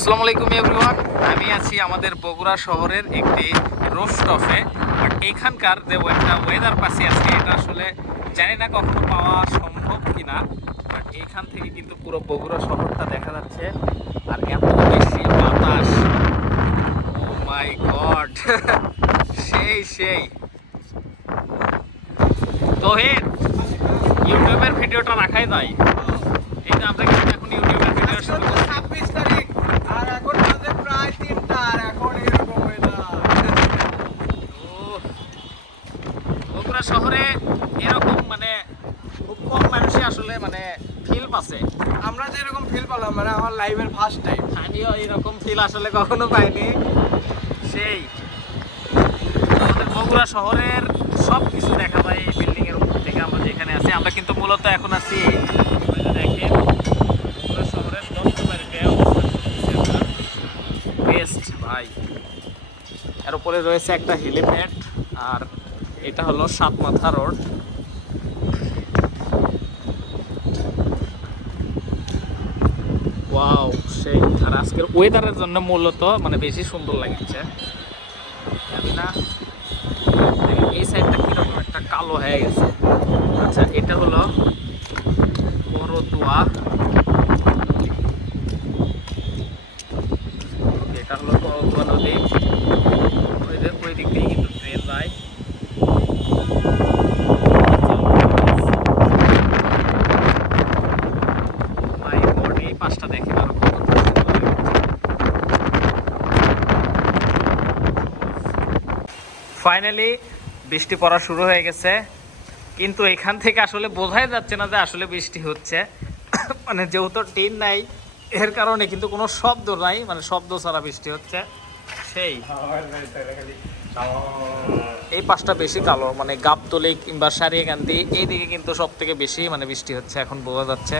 আসসালামু আলাইকুম এভরিওয়ান। আমি আছি আমাদের বগুড়া শহরের একটি রোফটপে। বাট এখানকার যে একটা ওয়েদার পাচ্ছি আজকে, এটা আসলে জানি না কখনো পাওয়া সম্ভব কিনা। বাট এইখান থেকে কিন্তু পুরো বগুড়া শহরটা দেখা যাচ্ছে, আর এত বেশি বাতাস, ও মাই গড! সেই সেই তোহের ইউটিউবের ভিডিওটা রাখাই নাই। এই যে আমরা কিন্তু এখন ইউটিউবের ভিডিও শুরু করছি। 26 তারিখ আর এখন বাজে প্রায় 3টা আর এখন এরকম ওয়েদার। বগুড়া শহরে এরকম মানে খুব কম মানুষই আসলে মানে ফিল পাচ্ছে। আমরা যে এরকম ফিল পেলাম মানে আমার লাইফের ফার্স্ট টাইম। আমিও এরকম ফিল আসলে কখনো পাইনি। সেই আমাদের বগুড়া শহরের সব কিছু দেখা যায় এই বিল্ডিং এর উপর থেকে। আমরা যেখানে আছি, আমরা কিন্তু মূলত এখন আছি ওই যে দেখেন বগুড়া শহরের 10 নম্বরে অবস্থান করতেছি আমরা। বেস্ট ভাই, এর উপরে রয়েছে একটা হেলিপ্যাড, আর এটা হলো সাতমাথা রোড। ওয়াও, সেই! আর আজকের ওয়েদারের জন্য মূলত মানে বেশি সুন্দর লাগছে। জানি না এই সাইডটা কিরকম একটা কালো হয়ে গেছে। আচ্ছা, এটা হলো করতোয়া, এটা হলো করতোয়া নদী। ওই দিক দিয়ে কিন্তু ট্রেন যায়। মাই গড, এই পাশটা দেখেন আরো কত সুন্দর লাগছে। ফাইনালি বৃষ্টি পড়া শুরু হয়ে গেছে, কিন্তু এখান থেকে আসলে বোঝাই যাচ্ছে না যে আসলে বৃষ্টি হচ্ছে। মানে যেহেতু টিন নাই, এর কারণে কিন্তু কোনো শব্দ নাই, মানে শব্দ ছাড়া বৃষ্টি হচ্ছে। সেই এই পাশটা বেশি কালো, মানে গাবতলী কিংবা সারিয়াকান্দি এইদিকে কিন্তু সব থেকে বেশি মানে বৃষ্টি হচ্ছে এখন বোঝা যাচ্ছে।